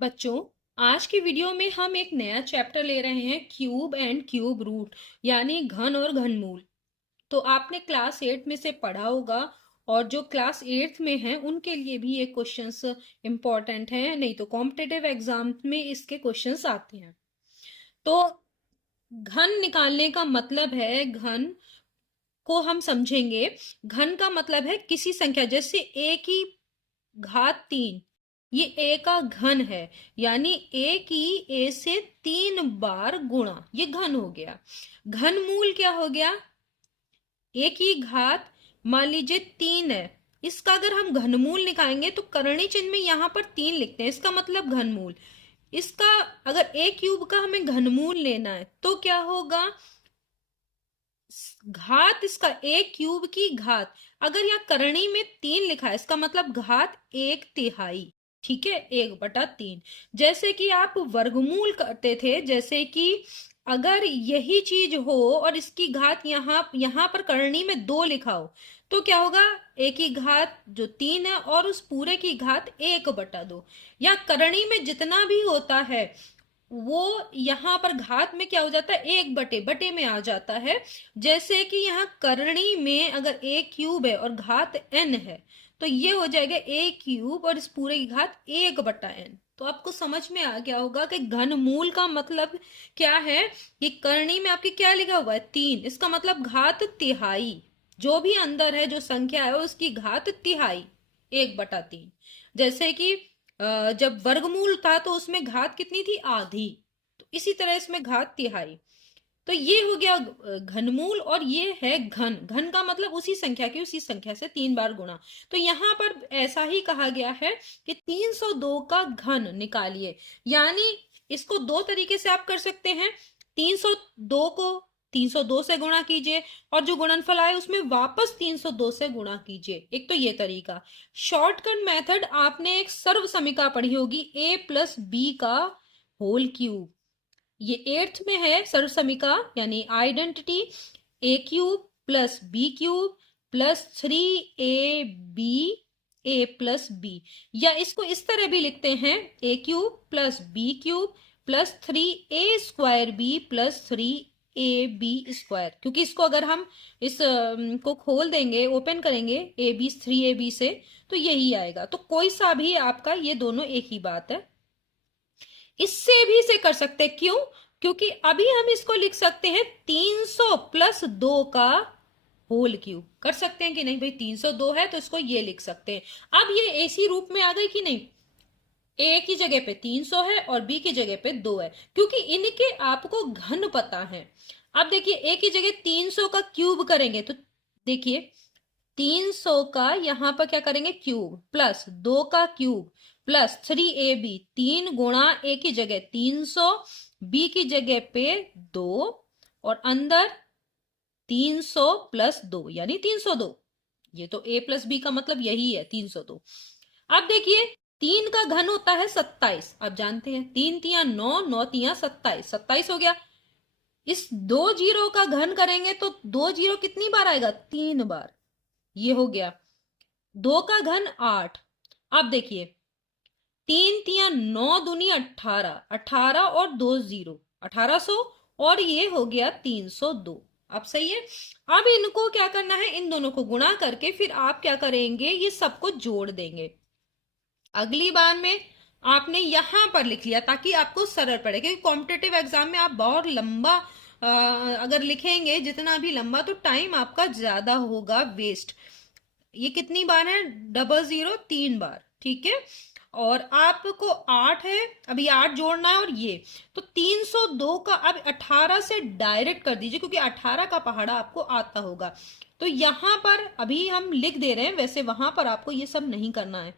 बच्चों, आज की वीडियो में हम एक नया चैप्टर ले रहे हैं, क्यूब एंड क्यूब रूट, यानी घन और घनमूल। तो आपने क्लास 8 में से पढ़ा होगा, और जो क्लास 8th में हैं उनके लिए भी ये क्वेश्चंस इम्पोर्टेंट हैं, नहीं तो कॉम्पिटिटिव एग्जाम में इसके क्वेश्चंस आते हैं। तो घन निकालने का मतलब है, घन को हम समझेंगे। घन का मतलब है किसी संख्या, जैसे a की घात 3, ये a का घन है, यानी a की a से 3 बार गुणा, ये घन हो गया। घनमूल क्या हो गया? a की घात मान लीजिए 3 है, इसका अगर हम घनमूल निकालेंगे तो करणी चिन्ह में यहां पर 3 लिखते हैं, इसका मतलब घनमूल। इसका अगर a क्यूब का हमें घनमूल लेना है तो क्या होगा? घात इसका a क्यूब की घात, अगर यहाँ करणी में 3 लिखा है, इसका मतलब घात 1/3। ठीक है, 1/3। जैसे कि आप वर्गमूल करते थे, जैसे कि अगर यही चीज हो और इसकी घात यहाँ पर करणी में 2 लिखा हो, तो क्या होगा? a की घात जो 3 है और उस पूरे की घात 1/2। या करणी में जितना भी होता है वो यहाँ पर घात में क्या हो जाता है? 1/बटे में आ जाता है। जैसे कि यहाँ करणी में अगर a क्यूब है और घात n है, तो ये हो जाएगा a क्यूब और इस पूरे की घात 1/n। तो आपको समझ में आ गया होगा कि घनमूल का मतलब क्या है। कि करणी में आपकी क्या लिखा हुआ है? 3, इसका मतलब घात तिहाई। जो भी अंदर है, जो संख्या है, उसकी घात तिहाई, 1/3। जैसे कि जब वर्गमूल था तो उसमें घात कितनी थी? आधी। तो इसी तरह इसमें घात तिहाई। तो ये हो गया घनमूल, और ये है घन। घन का मतलब उसी संख्या की उसी संख्या से 3 बार गुणा। तो यहां पर ऐसा ही कहा गया है कि 302 का घन निकालिए। यानी इसको दो तरीके से आप कर सकते हैं। 302 को 302 से गुणा कीजिए, और जो गुणनफल आए उसमें वापस 302 से गुणा कीजिए। एक तो ये तरीका। शॉर्टकट मेथड आपने एक सर्व समीकरण पढ़ी होगी, a+b का होल क्यूब। ये 8th में है सर्व समीका, यानी identity. a cube plus b cube plus 3ab a+b। या इसको इस तरह भी लिखते हैं, a cube plus b cube plus 3a² plus 3ab²। क्योंकि इसको अगर हम इस को खोल देंगे, ओपन करेंगे ab 3ab से, तो यही आएगा। तो कोई सा भी आपका, ये दोनों एक ही बात है। इससे भी इसे कर सकते हैं, क्यों? क्योंकि अभी हम इसको लिख सकते हैं 300 प्लस 2 का होल क्यूब। कर सकते हैं कि नहीं भाई? 302 है तो इसको ये लिख सकते हैं। अब ये ऐसी रूप में आ गई कि नहीं? a की जगह पे 300 है और b की जगह पे 2 है, क्योंकि इनके आपको घन पता है। अब देखिए, a की जगह 300 का क्यूब करेंगे तो देखिए 300 का यहां पर क्या करेंगे? क्यूब प्लस 2 का क्यूब प्लस 3ab, 3 गुणा a की जगह 300, b की जगह पे 2, और अंदर 300 प्लस 2 यानी 302। ये तो a प्लस b का मतलब यही है, 302। अब देखिए, 3 का घन होता है 27। आप जानते हैं 3×3 = 9, 9×3 = 27, 27 हो गया। इस 2 जीरो का घन करेंगे तो 2 जीरो कितनी बार आएगा? 3 बार। ये हो गया। 2 का घन 8। अब देखिए, 3×3 = 9 × 2 = 18, 18 और 2 जीरो 1800, और ये हो गया 302। अब सही है। अब इनको क्या करना है? इन दोनों को गुणा करके फिर आप क्या करेंगे? ये सबको जोड़ देंगे। अगली बार में आपने यहां पर लिख लिया ताकि आपको सरल पड़े, क्योंकि कॉम्पिटेटिव एग्जाम में आप बहुत लंबा अगर लिखेंगे, जितना भी लंबा, तो टाइम आपका ज्यादा होगा वेस्ट। ये कितनी बार है? 00 3 बार। ठीक है। और आपको 8 है, अभी 8 जोड़ना है, और ये तो 302 का अब 18 से डायरेक्ट कर दीजिए, क्योंकि 18 का पहाड़ा आपको आता होगा। तो यहां पर अभी हम लिख दे रहे हैं, वैसे वहां पर आपको ये सब नहीं करना है।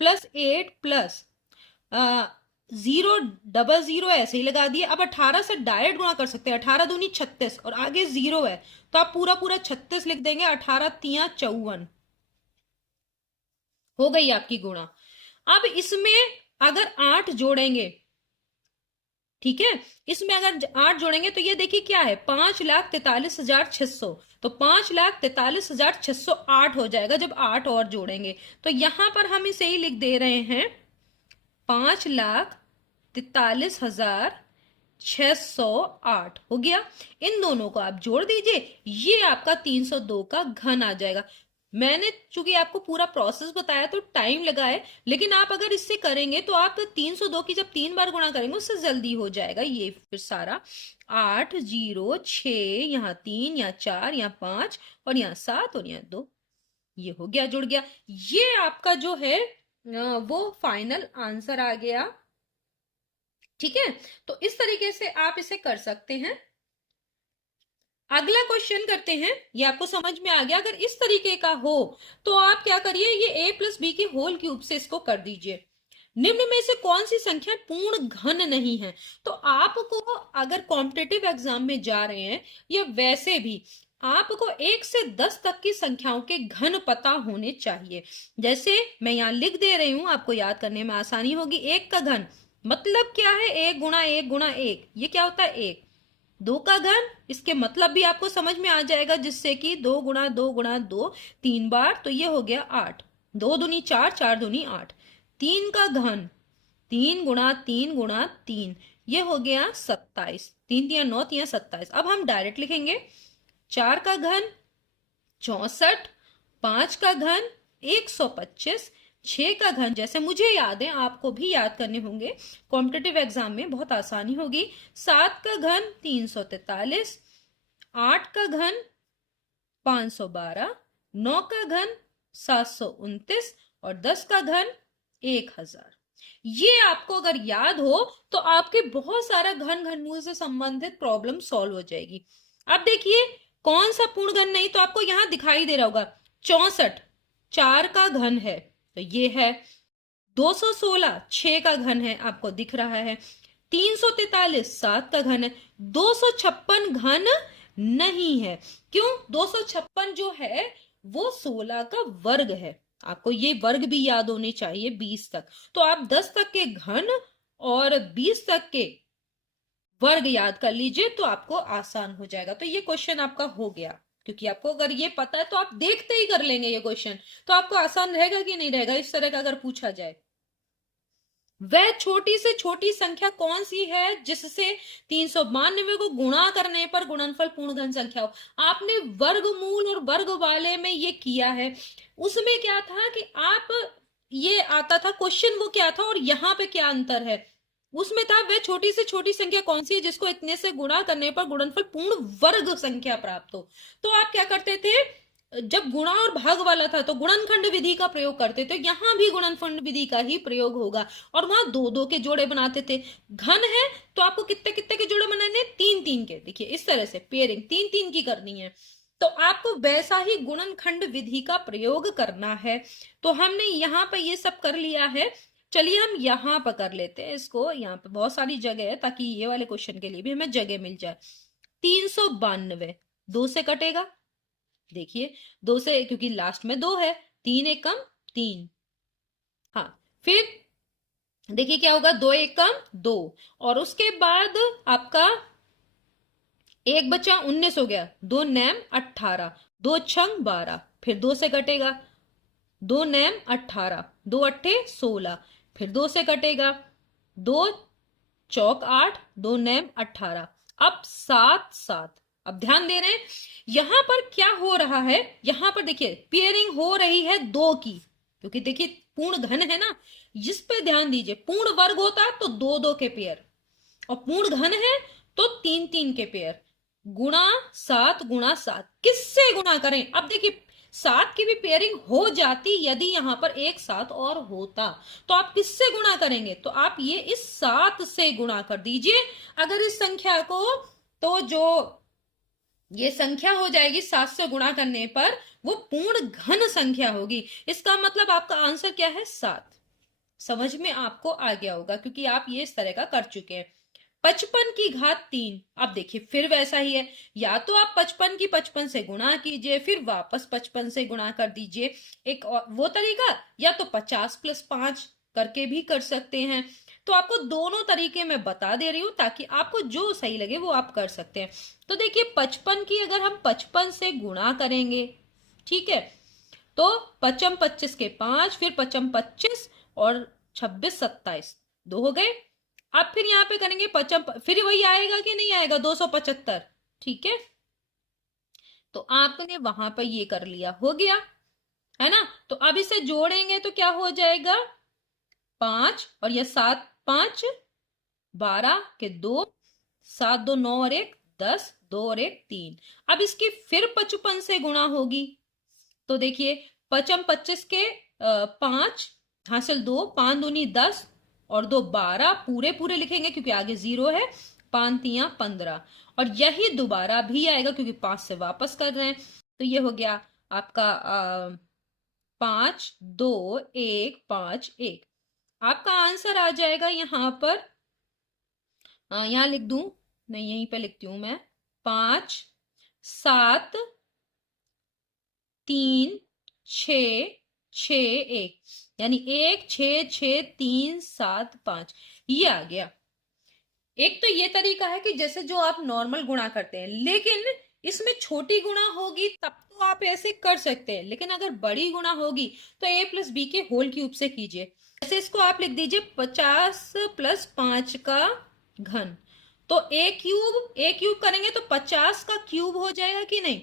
+8 प्लस 000 ऐसे ही लगा दिए। अब 18 से डायरेक्ट गुणा कर सकते हैं, 18×2 = 36, और आगे 0 है तो आप पूरा पूरा 36 लिख देंगे। 18×3 = 54, हो गई आपकी गुणा। अब इसमें अगर 8 जोड़ेंगे, ठीक है, इसमें अगर 8 जोड़ेंगे तो ये देखिए क्या है? 5,43,600। तो 5,43,608 हो जाएगा जब 8 और जोड़ेंगे। तो यहां पर हम इसे ही लिख दे रहे हैं 5,43,608 हो गया। इन दोनों को आप जोड़ दीजिए, ये आपका 302 का घन आ जाएगा। मैंने चूंकि आपको पूरा प्रोसेस बताया तो टाइम लगा है, लेकिन आप अगर इससे करेंगे तो आप 302 की जब 3 बार गुणा करेंगे उससे जल्दी हो जाएगा। ये फिर सारा 8, 0, 6, यहाँ 3, यहाँ 4, यहाँ 5 और यहाँ 7 और यहाँ 2, ये हो गया, जुड़ गया। ये आपका जो है वो फाइनल आंसर आ गया। ठीक है, तो इस तरीके से आप इसे कर सकते हैं। अगला क्वेश्चन करते हैं, ये आपको समझ में आ गया। अगर इस तरीके का हो तो आप क्या करिए, ये a+b के होल क्यूब से इसको कर दीजिए। निम्न में से कौन सी संख्या पूर्ण घन नहीं है? तो आपको अगर कॉम्पिटिटिव एग्जाम में जा रहे हैं या वैसे भी आपको 1 से 10 तक की संख्याओं के घन पता होने चाहिए। जैसे मैं यहां लिख दे रही हूं, आपको याद करने में आसानी होगी। 1 का घन मतलब क्या है? 1 गुणा 1 गुणा 1, ये क्या होता है? 1। 2 का घन, इसके मतलब भी आपको समझ में आ जाएगा, जिससे कि 2 गुणा 2 गुणा 2 3 बार, तो ये हो गया 8। 2 दूनी 4, 4 दूनी 8। 3 का घन 3 गुणा 3 गुणा 3, ये हो गया 27। 3 तिया 9, तिया 27। अब हम डायरेक्ट लिखेंगे। 4 का घन 64, 5 का घन 125, 6 का घन जैसे मुझे याद है आपको भी याद करने होंगे, कॉम्पिटिटिव एग्जाम में बहुत आसानी होगी। 7 का घन 343, 8 का घन 512, 9 का घन 729 और 10 का घन 1000। ये आपको अगर याद हो तो आपके बहुत सारा घन घनमूल से संबंधित प्रॉब्लम सॉल्व हो जाएगी। अब देखिए कौन सा पूर्ण घन नहीं, तो आपको यहां दिखाई दे रहा होगा 64 4 का घन है, तो ये है। 216 6 का घन है, आपको दिख रहा है। 343 7 का घन है। 256 घन नहीं है। क्यों? 256 जो है वो 16 का वर्ग है। आपको ये वर्ग भी याद होने चाहिए 20 तक। तो आप 10 तक के घन और 20 तक के वर्ग याद कर लीजिए तो आपको आसान हो जाएगा। तो ये क्वेश्चन आपका हो गया, क्योंकि आपको अगर ये पता है तो आप देखते ही कर लेंगे ये क्वेश्चन, तो आपको आसान रहेगा कि नहीं रहेगा इस तरह का अगर पूछा जाए। वह छोटी से छोटी संख्या कौन सी है जिससे 392 को गुणा करने पर गुणनफल पूर्ण घन संख्या हो? आपने वर्गमूल और वर्ग वाले में ये किया है। उसमें क्या था कि आप ये आता था क्वेश्चन, वो क्या था और यहाँ पे क्या अंतर है? उसमें था वह छोटी से छोटी संख्या कौन सी है जिसको इतने से गुणा करने पर गुणनफल पूर्ण वर्ग संख्या प्राप्त हो। तो आप क्या करते थे, जब गुणा और भाग वाला था तो गुणनखंड विधि का प्रयोग करते थे। यहां भी गुणनखंड विधि का ही प्रयोग होगा और वहां 2-2 के जोड़े बनाते थे। घन है तो आपको कितने कितने के जोड़े बनाने? 3-3 के। देखिए इस तरह से पेयरिंग 3-3 की करनी है, तो आपको वैसा ही गुणनखंड विधि का प्रयोग करना है। तो हमने यहाँ पे ये सब कर लिया है। चलिए हम यहाँ पर कर लेते हैं इसको। यहाँ पे बहुत सारी जगह है ताकि ये वाले क्वेश्चन के लिए भी हमें जगह मिल जाए। 392 2 से कटेगा। देखिए 2 से, क्योंकि लास्ट में 2 है, 3 एकम 3। हाँ, फिर देखिए क्या होगा, 2 एकम 2 और उसके बाद आपका 1 बचा 19 हो गया। 2 नैम 18, 2 छंग 12, फिर 2 से कटेगा। 2 नैम 18, 2 अट्ठे 16, फिर 2 से कटेगा। 2 चौक 8, 2 नैम 18। अब 7 7। अब ध्यान दे रहे हैं यहां पर क्या हो रहा है। यहां पर देखिए पेयरिंग हो रही है 2 की, क्योंकि देखिए पूर्ण घन है ना, जिस पे ध्यान दीजिए। पूर्ण वर्ग होता तो 2-2 के पेयर, और पूर्ण घन है तो 3-3 के पेयर। गुणा 7 गुणा 7 किससे गुणा करें? अब देखिए 7 की भी पेयरिंग हो जाती यदि यहां पर एक 7 और होता, तो आप किससे गुणा करेंगे? तो आप ये इस 7 से गुणा कर दीजिए अगर इस संख्या को, तो जो ये संख्या हो जाएगी 7 से गुणा करने पर वो पूर्ण घन संख्या होगी। इसका मतलब आपका आंसर क्या है? 7। समझ में आपको आ गया होगा क्योंकि आप ये इस तरह का कर चुके हैं। 55 की घात 3। अब देखिए फिर वैसा ही है, या तो आप 55 की 55 से गुणा कीजिए फिर वापस 55 से गुणा कर दीजिए, एक और वो तरीका, या तो 50 + 5 करके भी कर सकते हैं। तो आपको दोनों तरीके मैं बता दे रही हूं ताकि आपको जो सही लगे वो आप कर सकते हैं। तो देखिए 55 की अगर हम 55 से गुणा करेंगे, ठीक है, तो 55 25 के 5, फिर 55 25 और 26 27, 2 हो गए। अब फिर यहाँ पे करेंगे पचम, फिर वही आएगा कि नहीं आएगा, 275। ठीक है, तो आपने वहां पर ये कर लिया, हो गया है ना। तो अब इसे जोड़ेंगे तो क्या हो जाएगा, 5 और ये 7, 5 12 के 2, 7 2 9 और 1 10, 2 और 1 3। अब इसकी फिर 55 से गुणा होगी, तो देखिए पचम 25 के 5 हासिल 2, 5 दूनी 10 और 2 12, पूरे पूरे लिखेंगे क्योंकि आगे 0 है, 5 3 15, और यही दोबारा भी आएगा क्योंकि 5 से वापस कर रहे हैं। तो ये हो गया आपका 5 2 1 5 1। आपका आंसर आ जाएगा यहाँ पर, यहाँ लिख दूं, नहीं यहीं पे लिखती हूं मैं, 5 7 3 6 6 1, यानी 1 6 6 3 7 5, ये आ गया। एक तो ये तरीका है कि जैसे जो आप नॉर्मल गुणा करते हैं, लेकिन इसमें छोटी गुणा होगी तब तो आप ऐसे कर सकते हैं, लेकिन अगर बड़ी गुणा होगी तो a प्लस बी के होल क्यूब से कीजिए। जैसे इसको आप लिख दीजिए 50 प्लस 5 का घन, तो ए क्यूब करेंगे तो 50 का क्यूब हो जाएगा कि नहीं।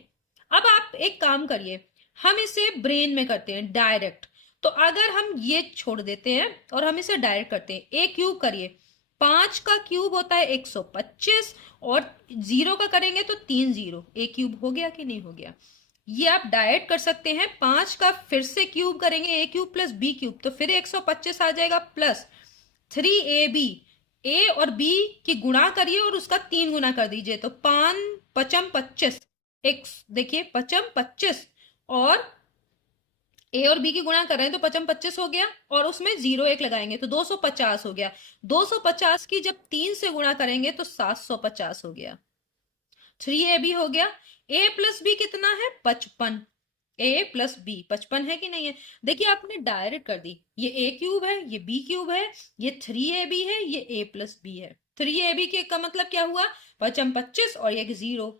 अब आप एक काम करिए, हम इसे ब्रेन में करते हैं डायरेक्ट, तो अगर हम ये छोड़ देते हैं और हम इसे डायरेक्ट करते हैं, ए क्यूब करिए, 5 का क्यूब होता है 125, और 0 का करेंगे तो 3 0, ए क्यूब हो गया कि नहीं हो गया। ये आप डायरेक्ट कर सकते हैं, 5 का फिर से क्यूब करेंगे, ए क्यूब प्लस बी क्यूब, तो फिर 125 आ जाएगा, प्लस 3ab, ए और बी की गुणा करिए और उसका 3 गुना कर दीजिए, तो 5 पचम 25, एक देखिए पचम 25, और ए और बी की गुणा कर रहे हैं तो पचम 25 हो गया, और उसमें 0 1 लगाएंगे तो 250 हो गया। 250 की जब 3 से गुणा करेंगे तो 750 हो गया। 3ab हो गया। ए प्लस बी कितना है, 55, ए प्लस बी 55 है कि नहीं है। देखिए आपने डायरेक्ट कर दी, ये ए क्यूब है, ये बी क्यूब है, ये 3ab है, ये ए प्लस बी है। 3ab के का मतलब क्या हुआ, पचम 25 और ये 0,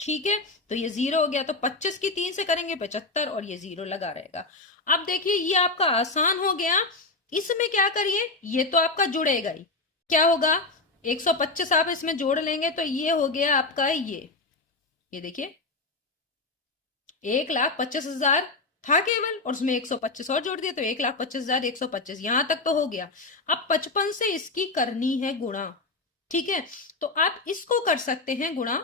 ठीक है, तो ये 0 हो गया, तो 25 की 3 से करेंगे 75, और ये 0 लगा रहेगा। अब देखिए ये आपका आसान हो गया। इसमें क्या करिए, ये तो आपका जुड़ेगा ही, क्या होगा, 125 आप इसमें जोड़ लेंगे तो ये हो गया आपका, ये देखिए 1,25,000 था केवल, और उसमें 125 और जोड़ दिया तो 1,25,000 125, यहां तक तो हो गया। अब 55 से इसकी करनी है गुणा, ठीक है, तो आप इसको कर सकते हैं गुणा।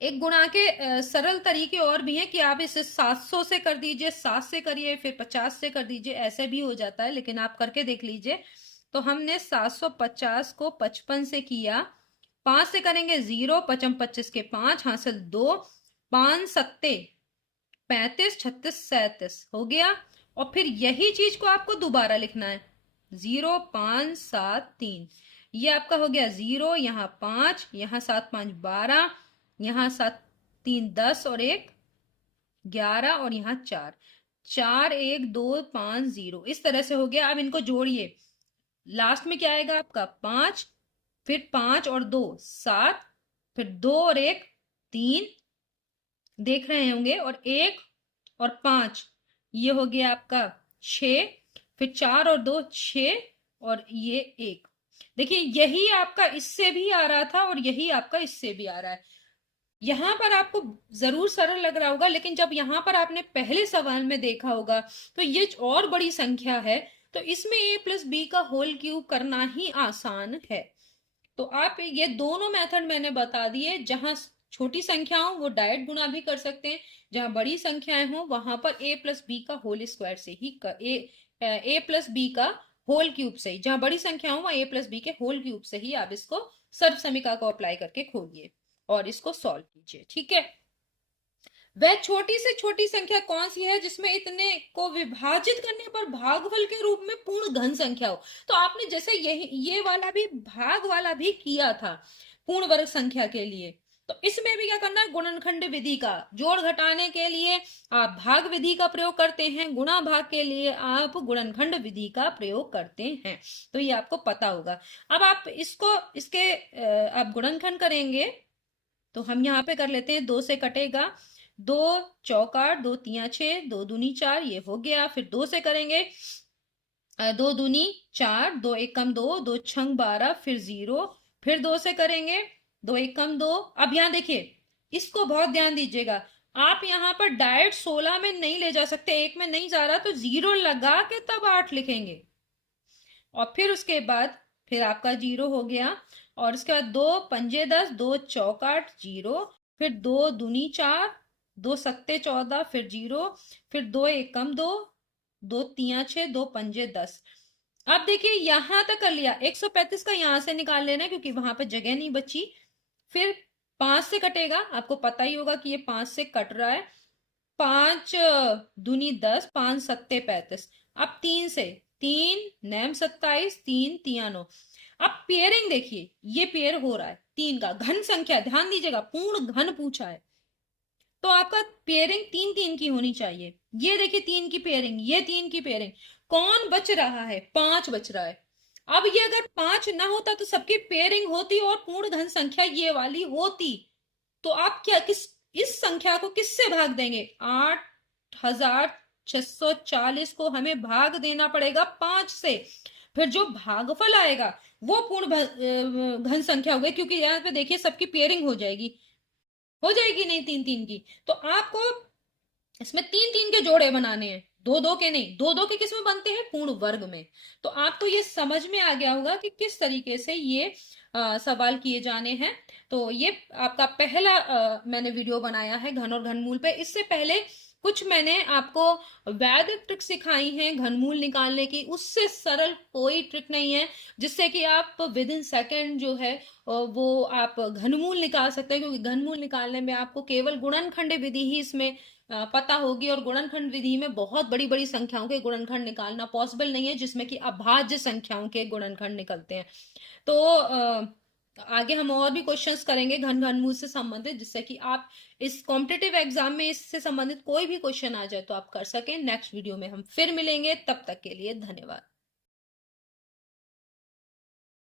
एक गुणा के सरल तरीके और भी हैं कि आप इसे 700 से कर दीजिए, 7 से करिए, फिर 50 से कर दीजिए, ऐसे भी हो जाता है, लेकिन आप करके देख लीजिए। तो हमने 750 को 55 से किया, 5 से करेंगे 0, पचम 25 के 5 हासिल 2, 5 सत्ते 35 36 37 हो गया। और फिर यही चीज को आपको दोबारा लिखना है, 0 5 7 3, ये आपका हो गया 0, यहाँ 5, यहाँ 7 5 12, यहाँ 7 3 10 और 1 11, और यहाँ 4 4 1 2 5 0, इस तरह से हो गया। अब इनको जोड़िए, लास्ट में क्या आएगा आपका 5, फिर 5 और 2 7, फिर 2 और 1 3, देख रहे होंगे, और 1 और 5, ये हो गया आपका 6, फिर 4 और 2 6, और ये 1। देखिए यही आपका इससे भी आ रहा था और यही आपका इससे भी आ रहा है। यहां पर आपको जरूर सरल लग रहा होगा, लेकिन जब यहां पर आपने पहले सवाल में देखा होगा तो ये और बड़ी संख्या है, तो इसमें ए प्लस बी का होल क्यूब करना ही आसान है। तो आप ये दोनों मेथड मैंने बता दिए, जहां छोटी संख्या हो वो डायरेक्ट गुणा भी कर सकते हैं, जहां बड़ी संख्याएं हो वहां पर ए प्लस बी का होल स्क्वायर से ही ए प्लस बी का होल क्यूब से ही, जहां बड़ी संख्या हो वहां ए प्लस बी के होल क्यूब से ही आप इसको सर्व समीकरण को अप्लाई करके खोलिए और इसको सॉल्व कीजिए, ठीक है। वह छोटी से छोटी संख्या कौन सी है जिसमें इतने को विभाजित करने पर भागफल के रूप में पूर्ण घन संख्या हो। तो आपने जैसे ये वाला भी भाग वाला भी किया था पूर्ण वर्ग संख्या के लिए, तो इसमें भी क्या करना है, गुणनखंड विधि का, जोड़ घटाने के लिए आप भाग विधि का प्रयोग करते हैं, गुणा भाग के लिए आप गुणनखंड विधि का प्रयोग करते हैं, तो ये आपको पता होगा। अब आप इसको इसके आप गुणनखंड करेंगे तो हम यहाँ पे कर लेते हैं, 2 से कटेगा, 2 चौक 8, 2 तिया 6, 2 दूनी 4, ये हो गया। फिर 2 से करेंगे दो दूनी 4, दो एकम दो, दो छंग 12, फिर 0, फिर 2 से करेंगे, दो एकम 2। अब यहाँ देखिए, इसको बहुत ध्यान दीजिएगा। आप यहाँ पर डायरेक्ट 16 में नहीं ले जा सकते, एक में नहीं जा रहा तो 0 लगा के तब 8 लिखेंगे। और फिर उसके बाद फिर आपका 0 हो गया। और उसके बाद 2 पंजे 10, 2 चौक 8, 0, फिर 2 दूनी 4, 2 सत्ते 14, फिर 0, फिर 2 एकम 2, 2 तिया 6, 2 पंजे 10। अब देखिए यहां तक कर लिया। 135 का यहां से निकाल लेना है क्योंकि वहां पे जगह नहीं बची। फिर 5 से कटेगा, आपको पता ही होगा कि ये 5 से कट रहा है। 5 दूनी 10, 5 सत्ते 35। अब 3 से, 3 नैम 27, 3 तिया 9। अब पेयरिंग देखिए, ये पेयर हो रहा है 3 का। घन संख्या ध्यान दीजिएगा, पूर्ण घन पूछा है तो आपका पेयरिंग 3 3 की होनी चाहिए। ये देखिए 3 की पेयरिंग, ये 3 की पेयरिंग। कौन बच रहा है? 5 बच रहा है। अब ये अगर 5 ना होता तो सबकी पेयरिंग होती और पूर्ण धन संख्या ये वाली होती। तो आप क्या किस इस संख्या को किससे भाग देंगे? 8640 को हमें भाग देना पड़ेगा 5 से। फिर जो भागफल आएगा वो पूर्ण घन संख्या हो गई, क्योंकि यहाँ पे देखिए सबकी पेयरिंग हो जाएगी नहीं 3 3 की। तो आपको इसमें 3 3 के जोड़े बनाने हैं, 2 2 के नहीं। 2 2 के किस में बनते हैं? पूर्ण वर्ग में। तो आपको ये समझ में आ गया होगा कि किस तरीके से ये सवाल किए जाने हैं। तो ये आपका पहला मैंने वीडियो बनाया है घन और घनमूल पे। इससे पहले कुछ मैंने आपको वैदिक ट्रिक सिखाई हैं घनमूल निकालने की, उससे सरल कोई ट्रिक नहीं है जिससे कि आप विद इन सेकेंड जो है वो आप घनमूल निकाल सकते हैं। क्योंकि घनमूल निकालने में आपको केवल गुणनखंड विधि ही इसमें पता होगी, और गुणनखंड विधि में बहुत बड़ी बड़ी संख्याओं के गुणनखंड निकालना पॉसिबल नहीं है, जिसमें कि अभाज्य संख्याओं के गुणनखंड निकलते हैं। तो आगे हम और भी क्वेश्चंस करेंगे घन घनमूल से संबंधित, जिससे कि आप इस कॉम्पिटिटिव एग्जाम में इससे संबंधित कोई भी क्वेश्चन आ जाए तो आप कर सकें। नेक्स्ट वीडियो में हम फिर मिलेंगे, तब तक के लिए धन्यवाद।